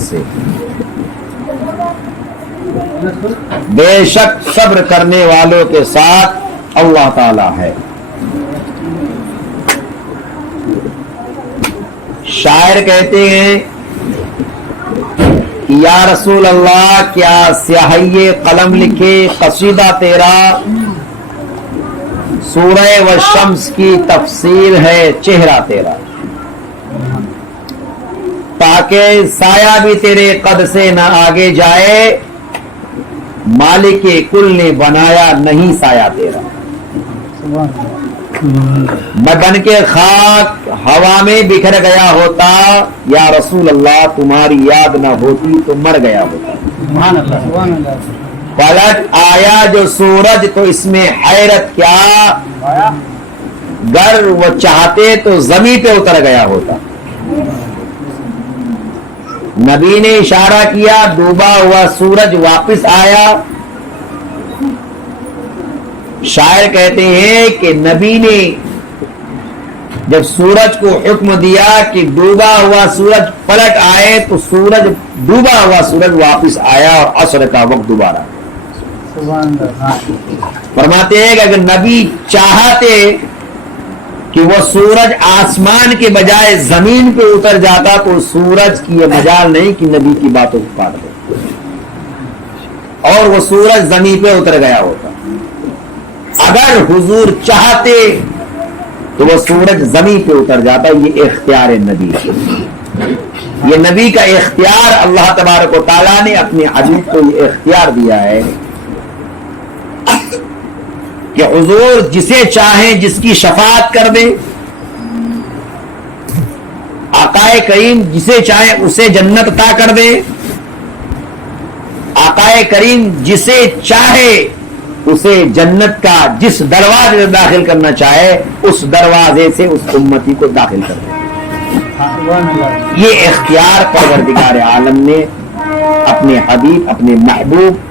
سے. بے شک صبر کرنے والوں کے ساتھ اللہ تعالی ہے. شاعر کہتے ہیں کہ یا رسول اللہ کیا سیاہی قلم لکھے قصیدہ تیرا، سورہ والشمس کی تفسیر ہے چہرہ تیرا، تاکہ سایہ بھی تیرے قد سے نہ آگے جائے، مالک کل نے بنایا نہیں سایہ تیرا. میں بن کے خاک ہوا میں بکھر گیا ہوتا، یا رسول اللہ تمہاری یاد نہ ہوتی تو مر گیا ہوتا. پلٹ آیا جو سورج تو اس میں حیرت کیا، گر وہ چاہتے تو زمین پہ اتر گیا ہوتا. نبی نے اشارہ کیا، ڈوبا ہوا سورج واپس آیا. شاعر کہتے ہیں کہ نبی نے جب سورج کو حکم دیا کہ ڈوبا ہوا سورج پلٹ آئے تو سورج ڈوبا ہوا سورج واپس آیا اور عصر کا وقت دوبارہ. فرماتے ہیں کہ اگر نبی چاہتے کہ وہ سورج آسمان کے بجائے زمین پہ اتر جاتا تو سورج کی یہ مجال نہیں کہ نبی کی باتوں کو کاٹ دے، اور وہ سورج زمین پہ اتر گیا ہوتا. اگر حضور چاہتے تو وہ سورج زمین پہ اتر جاتا. یہ اختیار نبی ہے، یہ نبی کا اختیار. اللہ تبارک و تعالیٰ نے اپنے حبیب کو یہ اختیار دیا ہے کہ حضور جسے چاہیں جس کی شفاعت کر دیں. آقائے کریم جسے چاہیں اسے جنت عطا کر دیں. آقائے کریم جسے چاہے اسے جنت کا جس دروازے سے داخل کرنا چاہے اس دروازے سے اس امتی کو داخل کر دے. یہ اختیار پروردگار عالم نے اپنے حبیب اپنے محبوب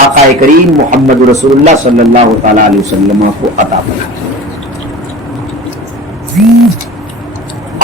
آقائے کریم محمد رسول اللہ صلی اللہ تعالی علیہ وسلم کو عطا فرمایا.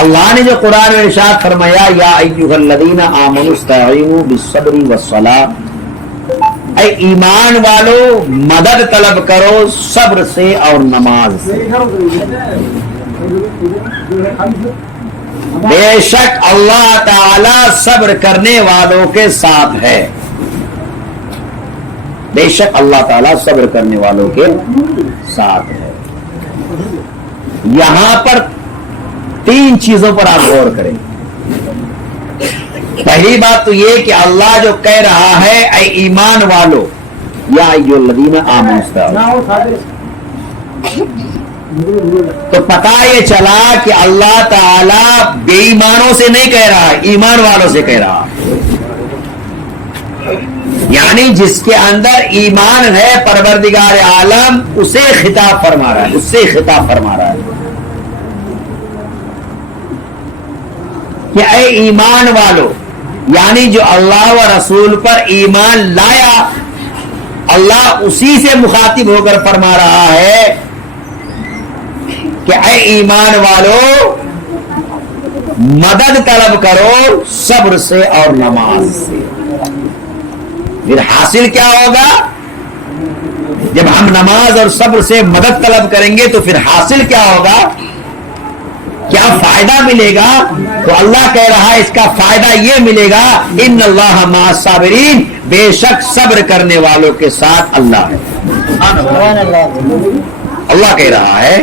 اللہ نے جو قرآن میں ارشاد فرمایا، یا ایھا الذین آمنوا استعینوا بالصبر والصلاۃ، اے ایمان والو مدد طلب کرو صبر سے اور نماز سے. بے شک اللہ تعالی صبر کرنے والوں کے ساتھ ہے. بے شک اللہ تعالی صبر کرنے والوں کے ساتھ ہے. یہاں پر تین چیزوں پر آپ غور کریں. پہلی بات تو یہ کہ اللہ جو کہہ رہا ہے اے ایمان والو، یا ایھا الذین آمنوا استعینوا، تو پتہ یہ چلا کہ اللہ تعالی بے ایمانوں سے نہیں کہہ رہا، ایمان والوں سے کہہ رہا. یعنی جس کے اندر ایمان ہے پروردگار عالم اسے خطاب فرما رہا ہے، اس سے خطاب فرما رہا ہے کہ اے ایمان والو. یعنی جو اللہ و رسول پر ایمان لایا، اللہ اسی سے مخاطب ہو کر فرما رہا ہے کہ اے ایمان والو مدد طلب کرو صبر سے اور نماز سے. پھر حاصل کیا ہوگا؟ جب ہم نماز اور صبر سے مدد طلب کریں گے تو پھر حاصل کیا ہوگا، کیا فائدہ ملے گا؟ تو اللہ کہہ رہا ہے اس کا فائدہ یہ ملے گا، ان اللہ مع الصابرین، بے شک صبر کرنے والوں کے ساتھ اللہ ہے. اللہ کہہ رہا ہے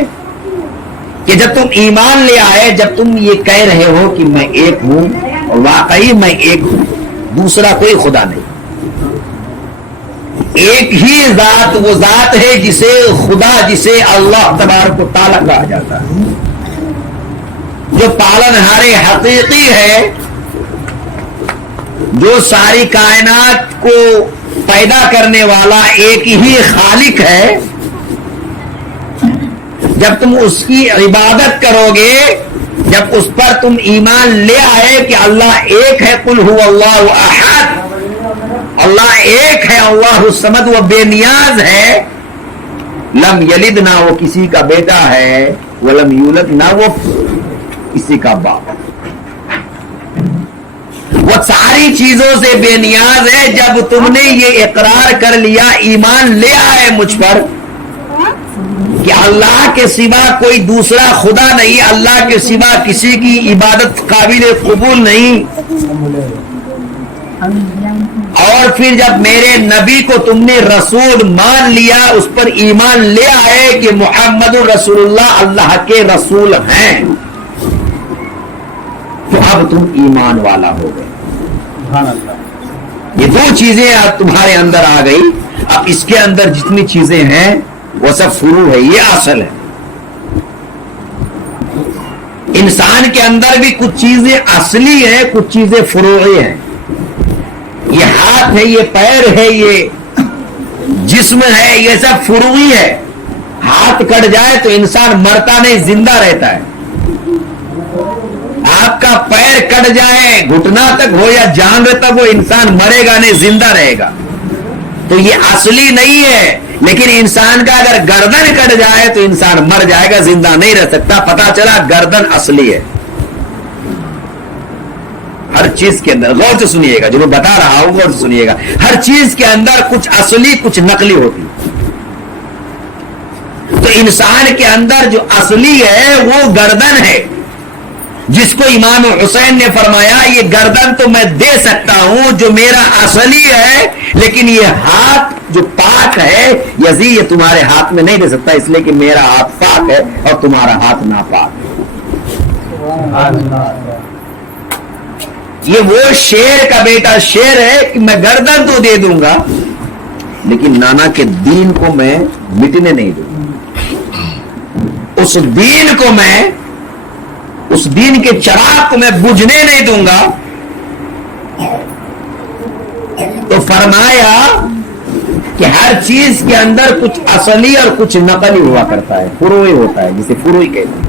کہ جب تم ایمان لے آئے، جب تم یہ کہہ رہے ہو کہ میں ایک ہوں، اور واقعی میں ایک ہوں، دوسرا کوئی خدا نہیں، ایک ہی ذات وہ ذات ہے جسے خدا، جسے اللہ تبارک و تعالیٰ کہا جاتا ہے، جو پالنہار حقیقی ہے، جو ساری کائنات کو پیدا کرنے والا ایک ہی خالق ہے. جب تم اس کی عبادت کرو گے، جب اس پر تم ایمان لے آئے کہ اللہ ایک ہے، قل هو اللہ احد، اللہ ایک ہے، اللہ الصمد، وہ بے نیاز ہے، لم یلد، نہ وہ کسی کا بیٹا ہے، ولم یولد، نہ وہ کسی کا باپ. وہ ساری چیزوں سے بے نیاز ہے. جب تم نے یہ اقرار کر لیا, ایمان لے آئے مجھ پر کہ اللہ کے سوا کوئی دوسرا خدا نہیں, اللہ کے سوا کسی کی عبادت قابل قبول نہیں, اور پھر جب میرے نبی کو تم نے رسول مان لیا, اس پر ایمان لے آئے کہ محمد رسول اللہ اللہ کے رسول ہیں, تو اب تم ایمان والا ہو گئے. یہ دو چیزیں اب تمہارے اندر آ گئی. اب اس کے اندر جتنی چیزیں ہیں وہ سب فروع ہے, یہ اصل ہے. انسان کے اندر بھی کچھ چیزیں اصلی ہیں, کچھ چیزیں فروعی ہیں. یہ ہاتھ ہے, یہ پیر ہے, یہ جسم ہے, یہ سب فروعی ہے. ہاتھ کٹ جائے تو انسان مرتا نہیں, زندہ رہتا ہے. آپ کا پیر کٹ جائے, گھٹنا تک ہو یا جانور تک ہو, انسان مرے گا نہیں, زندہ رہے گا. تو یہ اصلی نہیں ہے. لیکن انسان کا اگر گردن کٹ جائے تو انسان مر جائے گا, زندہ نہیں رہ سکتا. پتا چلا گردن اصلی ہے. ہر چیز کے اندر غور سے سنیے گا, جو میں بتا رہا ہوں غور سے سنیے گا. ہر چیز کے اندر کچھ اصلی کچھ نقلی ہوتی. تو انسان کے اندر جو اصلی ہے وہ گردن ہے, جس کو امام حسین نے فرمایا یہ گردن تو میں دے سکتا ہوں جو میرا اصلی ہے, لیکن یہ ہاتھ جو پاک ہے یزید یہ تمہارے ہاتھ میں نہیں دے سکتا, اس لیے کہ میرا ہاتھ پاک ہے اور تمہارا ہاتھ ناپاک ہے. یہ وہ شیر کا بیٹا شیر ہے کہ میں گردن تو دے دوں گا لیکن نانا کے دین کو میں مٹنے نہیں دوں گا. اس دین کو میں, اس دین کے چراغ کو میں بجھنے نہیں دوں گا. تو فرمایا کہ ہر چیز کے اندر کچھ اصلی اور کچھ نقلی ہوا کرتا ہے, فروعی ہوتا ہے, جسے فروعی کہتے ہیں.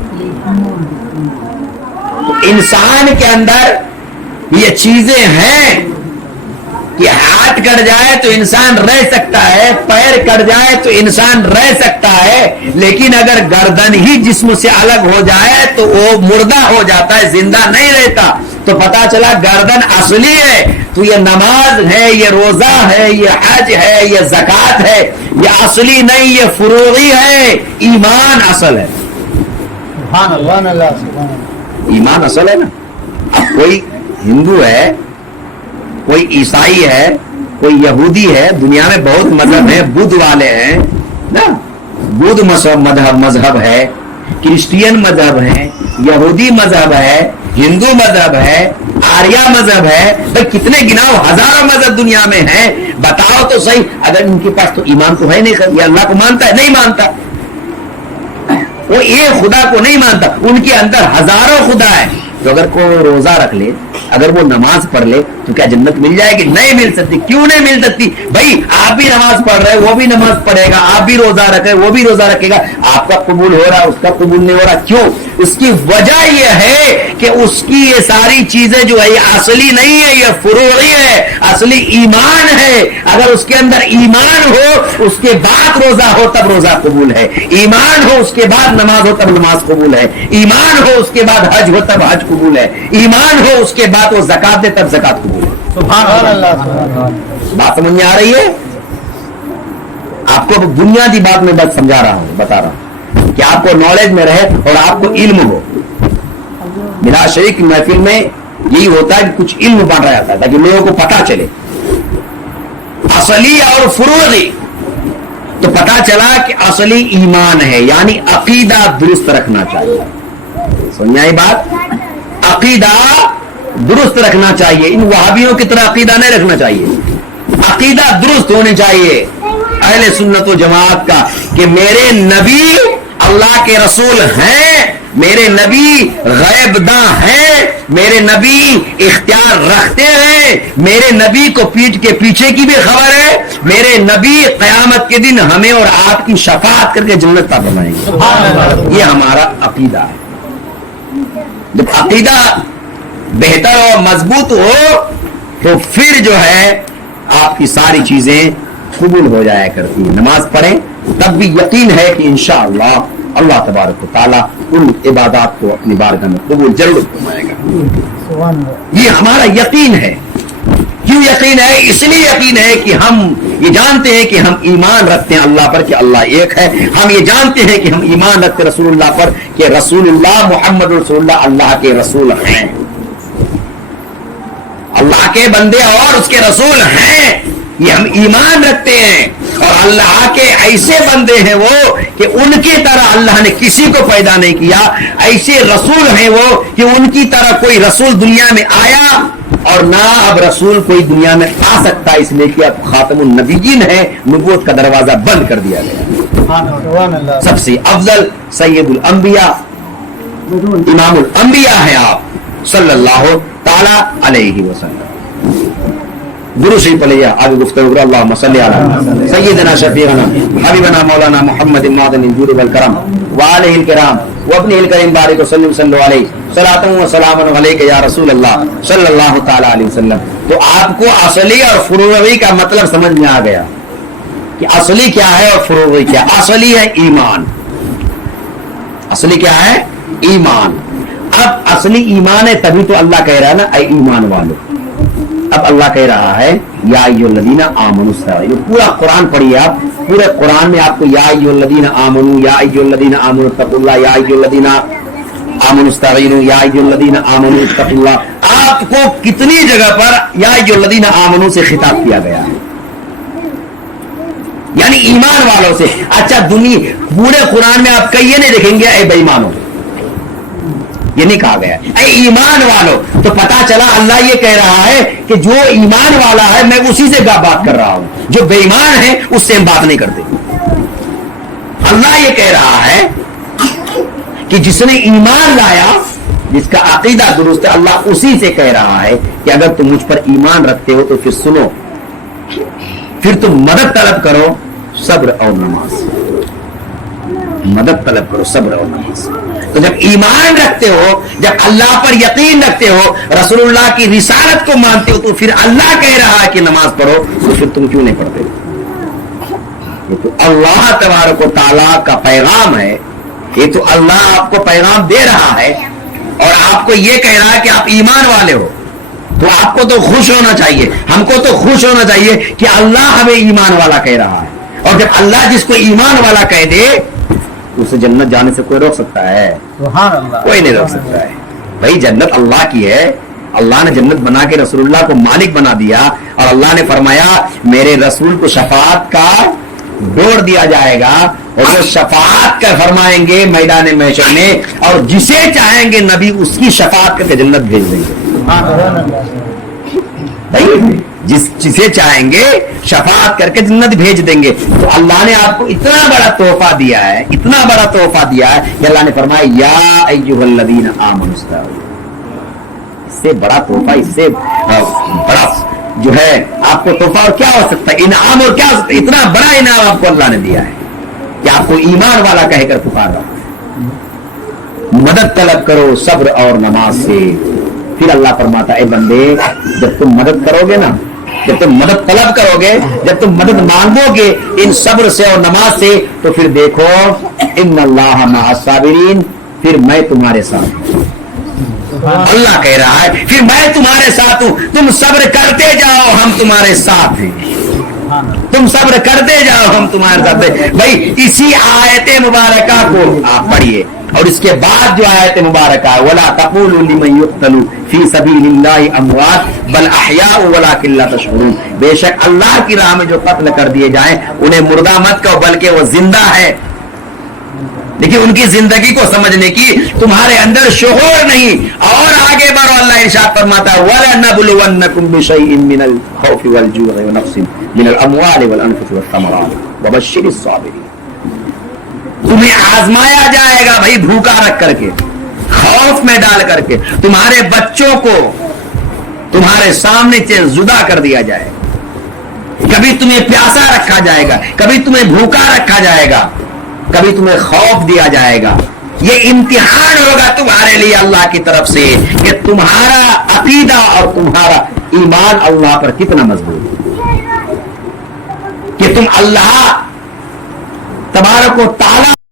تو انسان کے اندر یہ چیزیں ہیں کہ ہاتھ کٹ جائے تو انسان رہ سکتا ہے, پیر کٹ جائے تو انسان رہ سکتا ہے, لیکن اگر گردن ہی جسم سے الگ ہو جائے تو وہ مردہ ہو جاتا ہے, زندہ نہیں رہتا. تو پتا چلا گردن اصلی ہے. تو یہ نماز ہے, یہ روزہ ہے, یہ حج ہے, یہ زکات ہے, یہ اصلی نہیں, یہ فروعی ہے. ایمان اصل ہے. ایمان اصل ہے نا. اب کوئی ہندو ہے, کوئی عیسائی ہے, کوئی یہودی ہے, دنیا میں بہت مذہب ہیں, بدھ والے ہیں نا, بدھ مذہب ہے, کرسچین مذہب ہے, یہودی مذہب ہے, ہندو مذہب ہے, آریہ مذہب ہے. بھائی کتنے گناؤ, ہزاروں مذہب دنیا میں ہیں. بتاؤ تو صحیح, اگر ان کے پاس تو ایمان تو ہے نہیں, یہ اللہ کو مانتا ہے, نہیں مانتا, وہ ایک خدا کو نہیں مانتا. ان کے اندر ہزاروں خدا ہے. تو اگر کوئی روزہ رکھ لے, اگر وہ نماز پڑھ لے تو کیا جنت مل جائے گی؟ نہیں مل سکتی. کیوں نہیں مل سکتی؟ بھائی آپ بھی نماز پڑھ رہے, وہ بھی نماز پڑھے گا, آپ بھی روزہ رکھے, وہ بھی روزہ رکھے گا, آپ کا قبول ہو رہا, اس کا قبول نہیں ہو رہا. کیوں؟ اس کی وجہ یہ ہے کہ اس کی یہ ساری چیزیں جو ہے یہ اصلی نہیں ہے, یہ فروعی ہے. اصلی ایمان ہے. اگر اس کے اندر ایمان ہو, اس کے بعد روزہ ہو تب روزہ قبول ہے. ایمان ہو, اس کے بعد نماز ہو تب نماز قبول ہے. ایمان ہو, اس کے بعد حج ہو تب حج قبول ہے. ایمان ہو, اس کے بعد وہ زکات دے تب زکات قبول ہے. سبحان اللہ. بات سمجھ میں آ رہی ہے؟ آپ کو بنیادی بات میں بات سمجھا رہا ہوں, بتا رہا ہوں کہ آپ کو نالج میں رہے اور آپ کو علم ہو. بلا شریک محفل میں یہی ہوتا ہے کہ کچھ علم بن رہا تھا تاکہ لوگوں کو پتا چلے اصلی اور فروعی. تو پتا چلا کہ اصلی ایمان ہے, یعنی عقیدہ درست رکھنا چاہیے. سمجھ آئی بات؟ عقیدہ درست رکھنا چاہیے. ان وہابیوں کی طرح عقیدہ نہیں رکھنا چاہیے. عقیدہ درست ہونے چاہیے اہل سنت و جماعت کا کہ میرے نبی اللہ کے رسول ہیں, میرے نبی غیب داں ہیں, میرے نبی اختیار رکھتے ہیں, میرے نبی کو پیٹھ کے پیچھے کی بھی خبر ہے, میرے نبی قیامت کے دن ہمیں اور آپ کی شفاعت کر کے جنت کا بنائیں گے. یہ ہمارا عقیدہ ہے. جب عقیدہ بہتر اور مضبوط ہو تو پھر جو ہے آپ کی ساری چیزیں قبول ہو جایا کرتی ہیں. نماز پڑھیں تب بھی یقین ہے کہ انشاءاللہ اللہ تبارک و تعالیٰ ان عبادات کو اپنی بارگاہ میں قبول ضرور فرمائے گا. یہ ہمارا یقین ہے. کیوں یقین ہے؟ اس لیے یقین ہے کہ ہم یہ جانتے ہیں کہ ہم ایمان رکھتے ہیں اللہ پر کہ اللہ ایک ہے. ہم یہ جانتے ہیں کہ ہم ایمان رکھتے رسول اللہ پر کہ رسول اللہ محمد رسول اللہ اللہ کے رسول ہیں, اللہ کے بندے اور اس کے رسول ہیں. یہ ہم ایمان رکھتے ہیں. اور اللہ کے ایسے بندے ہیں وہ کہ ان کی طرح اللہ نے کسی کو پیدا نہیں کیا. ایسے رسول ہیں وہ کہ ان کی طرح کوئی رسول دنیا میں آیا اور نہ اب رسول کوئی دنیا میں آ سکتا, اس لیے کہ اب خاتم النبیین ہے, نبوت کا دروازہ بند کر دیا گیا. سب سے افضل سید الانبیاء امام الانبیاء ہیں آپ صلی اللہ تعالی علیہ وسلم. گرو شریف پڑھیے آگے گفتگو. اللہم صلی علی سیدنا شفیعنا حبیبنا مولانا محمد معدن الجود والکرم وآلہ الکرام وابنہ الکریم بارک وسلم صلی علیہ صلاۃ و سلام علیک یا رسول اللہ صلی اللہ تعالی علیہ وسلم. تو آپ کو اصلی اور فروعی کا مطلب سمجھ میں آ گیا کہ اصلی کیا ہے اور فروعی کیا. اصلی ہے ایمان. اصلی کیا ہے؟ ایمان. اب اصلی ایمان ہے تبھی تو اللہ کہہ رہا ہے نا اے ایمان والو. اب اللہ کہہ رہا ہے یا ایھا الذین آمنوا استعینوا. پورا قرآن پڑھیے آپ. پورے قرآن میں آپ کو یا ایھا الذین آمنوا, یا ایھا الذین آمنوا اتقوا اللہ, یا ایھا الذین آمنوا استعینوا, یا ایھا الذین آمنوا اتقوا اللہ. آپ کو کتنی جگہ پر یا ایھا الذین آمنوا سے خطاب کیا گیا ہے, یعنی ایمان والوں سے. اچھا دنیا پورے قرآن میں آپ کہیں نہیں دیکھیں گے اے بے ایمانو, یہ نہیں کہا گیا اے ایمان والو. تو پتا چلا اللہ یہ کہہ رہا ہے کہ جو ایمان والا ہے میں اسی سے بات کر رہا ہوں, جو بے ایمان ہے اس سے ہم بات نہیں کرتے. اللہ یہ کہہ رہا ہے کہ جس نے ایمان لایا, جس کا عقیدہ درست ہے, اللہ اسی سے کہہ رہا ہے کہ اگر تم مجھ پر ایمان رکھتے ہو تو پھر سنو, پھر تم مدد طلب کرو صبر اور نماز. مدد طلب کرو صبر اور نماز. تو جب ایمان رکھتے ہو, جب اللہ پر یقین رکھتے ہو, رسول اللہ کی رسالت کو مانتے ہو, تو پھر اللہ کہہ رہا ہے کہ نماز پڑھو, تو پھر تم کیوں نہیں پڑھتے؟ یہ تو اللہ تبارک و تعالیٰ کا پیغام ہے. یہ تو اللہ آپ کو پیغام دے رہا ہے اور آپ کو یہ کہہ رہا ہے کہ آپ ایمان والے ہو. تو آپ کو تو خوش ہونا چاہیے, ہم کو تو خوش ہونا چاہیے کہ اللہ ہمیں ایمان والا کہہ رہا ہے. اور جب اللہ جس کو ایمان والا کہہ دے اسے جنت جانے سے کوئی روک سکتا ہے؟ کوئی نہیں روک سکتا ہے. بھائی جنت اللہ کی ہے. اللہ نے جنت بنا کے رسول اللہ کو مالک بنا دیا اور اللہ نے فرمایا میرے رسول کو شفاعت کا ڈور دیا جائے گا اور وہ شفاعت کا فرمائیں گے میدان محشر میں, اور جسے چاہیں گے نبی اس کی شفاعت کر کے جنت بھیج دیں گے. جسے چاہیں گے شفاعت کر کے جنت بھیج دیں گے. تو اللہ نے آپ کو اتنا بڑا تحفہ دیا ہے, اتنا بڑا تحفہ دیا ہے کہ اللہ نے فرمایا یا ایھا الذین آمنوا استعینوا. اس سے بڑا تحفہ, اس سے بڑا جو ہے آپ کو تحفہ اور کیا ہو سکتا ہے, انعام اور کیا ہو سکتا ہے. اتنا بڑا انعام آپ کو اللہ نے دیا ہے کہ آپ کو ایمان والا کہہ کر پکار رہا. مدد طلب کرو صبر اور نماز سے. پھر اللہ فرماتا اے بندے جب تم مدد کرو گے نا, جب تم مدد طلب کرو گے, جب تم مدد مانگو گے ان صبر سے اور نماز سے, تو پھر دیکھو ان اللہ مع الصابرین, پھر میں تمہارے ساتھ ہوں. اللہ کہہ رہا ہے پھر میں تمہارے ساتھ ہوں. تم صبر کرتے جاؤ ہم تمہارے ساتھ ہیں. تم صبر کرتے جاؤ ہم تمہارے ساتھ ہیں. بھائی اسی آیت مبارکہ کو آپ پڑھیے اور اس کے بعد جو آیت مبارکہ ہے وَلَا تَقُولُوا لِمَن يُقْتَلُ فِي سَبِيلِ اللَّهِ أَمْوَاتٌ بَلْ أَحْيَاءٌ وَلَٰكِن لَّا تَشْعُرُونَ. بے شک اللہ کی راہ میں جو قتل کر دیے جائیں انہیں مردہ مت کہو بلکہ وہ زندہ ہے. لیکن ان کی زندگی کو سمجھنے کی تمہارے اندر شعور نہیں. اور آگے بڑھو, اللہ ارشاد فرماتا ہے وَلَنَبْلُوَنَّكُم بِشَيْءٍ مِّنَ الْخَوْفِ وَالْجُوعِ وَنَقْصٍ مِّنَ الْأَمْوَالِ وَالْأَنفُسِ وَالثَّمَرَاتِ وَبَشِّرِ الصَّابِرِينَ. تمہیں آزمایا جائے گا بھائی بھوکا رکھ کر کے, خوف میں ڈال کر کے, تمہارے بچوں کو تمہارے سامنے سے جدا کر دیا جائے گا, کبھی تمہیں پیاسا رکھا جائے گا, کبھی تمہیں بھوکا رکھا جائے گا, کبھی تمہیں خوف دیا جائے گا. یہ امتحان ہوگا تمہارے لیے اللہ کی طرف سے کہ تمہارا عقیدہ اور تمہارا ایمان اللہ پر کتنا مضبوط ہے, کہ تم اللہ تبارک و تعالی